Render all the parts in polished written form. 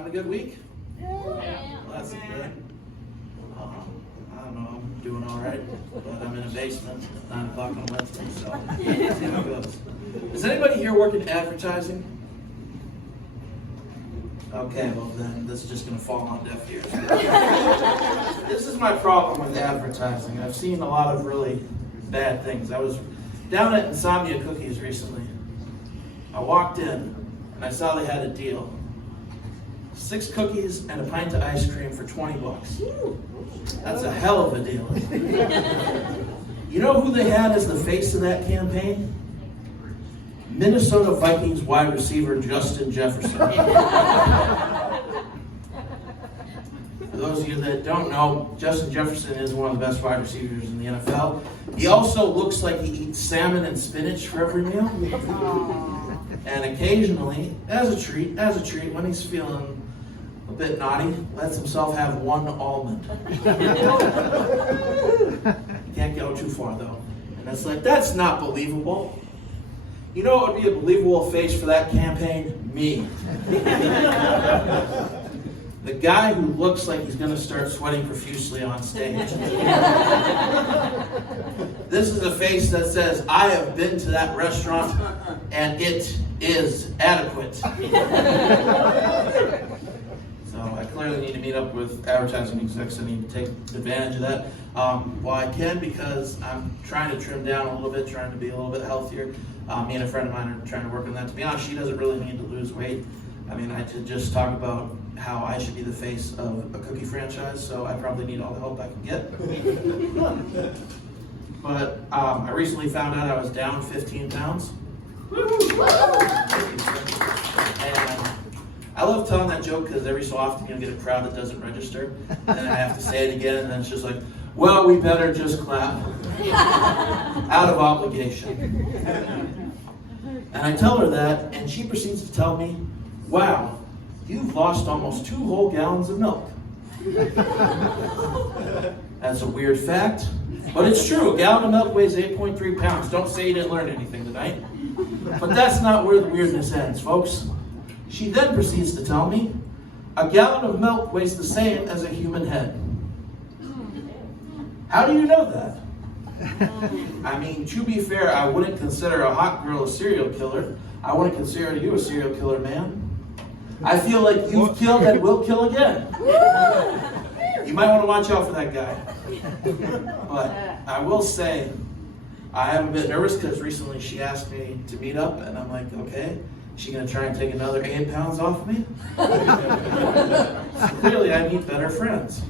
Having a good week? Yeah. Well, that's good. I don't know, I'm doing all right, but I'm in a basement at 9 o'clock on Wednesday, so let's see how it goes. Is anybody here working advertising? Okay, well then, this is just gonna fall on deaf ears. This is my problem with advertising. I've seen a lot of really bad things. I was down at Insomnia Cookies recently. I walked in and I saw they had a deal. 6 cookies and a pint of ice cream for $20. That's a hell of a deal. You know who they had as the face of that campaign? Minnesota Vikings wide receiver Justin Jefferson. For those of you that don't know, Justin Jefferson is one of the best wide receivers in the NFL. He also looks like he eats salmon and spinach for every meal. And occasionally, as a treat, when he's feeling a bit naughty, lets himself have 1 almond. You can't go too far though. And it's like, that's not believable. You know what would be a believable face for that campaign? Me. The guy who looks like he's going to start sweating profusely on stage. This is a face that says, I have been to that restaurant and it is adequate. So I clearly need to meet up with advertising execs. I need to take advantage of that while I can, because I'm trying to trim down a little bit, trying to be a little bit healthier. Me and a friend of mine are trying to work on that. To be honest, she doesn't really need to lose weight. I mean, I could just talk about how I should be the face of a cookie franchise, so I probably need all the help I can get. But I recently found out I was down 15 pounds. And I love telling that joke because every so often you get a crowd that doesn't register, and I have to say it again, and then it's just like, well, we better just clap. Out of obligation. And I tell her that, and she proceeds to tell me, wow, you've lost almost 2 whole gallons of milk. That's a weird fact, but it's true. A gallon of milk weighs 8.3 pounds. Don't say you didn't learn anything tonight. But that's not where the weirdness ends, folks. She then proceeds to tell me, a gallon of milk weighs the same as a human head. How do you know that? I mean, to be fair, I wouldn't consider a hot girl a serial killer. I wouldn't consider you a serial killer, man. I feel like you've killed and will kill again. You might want to watch out for that guy. But I will say, I am a bit nervous because recently she asked me to meet up, and I'm like, okay, is she going to try and take another 8 pounds off me? So clearly, I need better friends.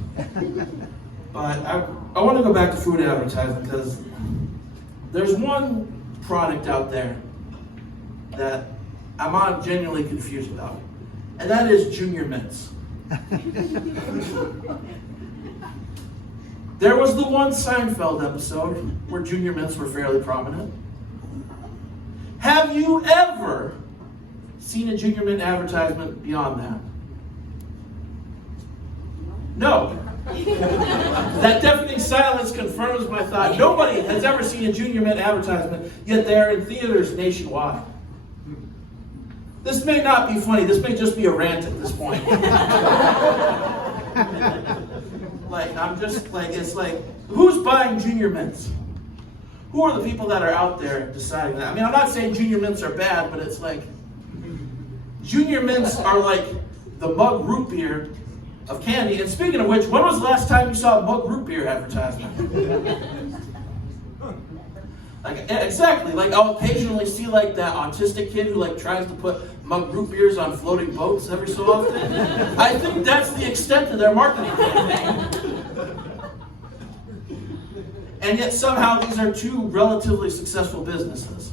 But I want to go back to food advertising because there's one product out there that I'm genuinely confused about, and that is Junior Mints. There was the one Seinfeld episode where Junior Mints were fairly prominent. Have you ever seen a Junior Mint advertisement beyond that? No. That deafening silence confirms my thought. Nobody has ever seen a Junior Mint advertisement, yet they are in theaters nationwide. This may not be funny. This may just be a rant at this point. Like, I'm just like, it's like, who's buying Junior Mints? Who are the people that are out there deciding that? I mean, I'm not saying Junior Mints are bad, but it's like, Junior Mints are like the mug root beer of candy. And speaking of which, when was the last time you saw a mug root beer advertisement? Like, exactly. Like, I'll occasionally see like that autistic kid who like tries to put mug root beers on floating boats every so often. I think that's the extent of their marketing campaign. And yet somehow these are 2 relatively successful businesses.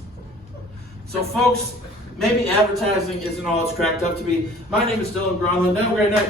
So folks, maybe advertising isn't all it's cracked up to be. My name is Dylan Gronlund. Have a great night.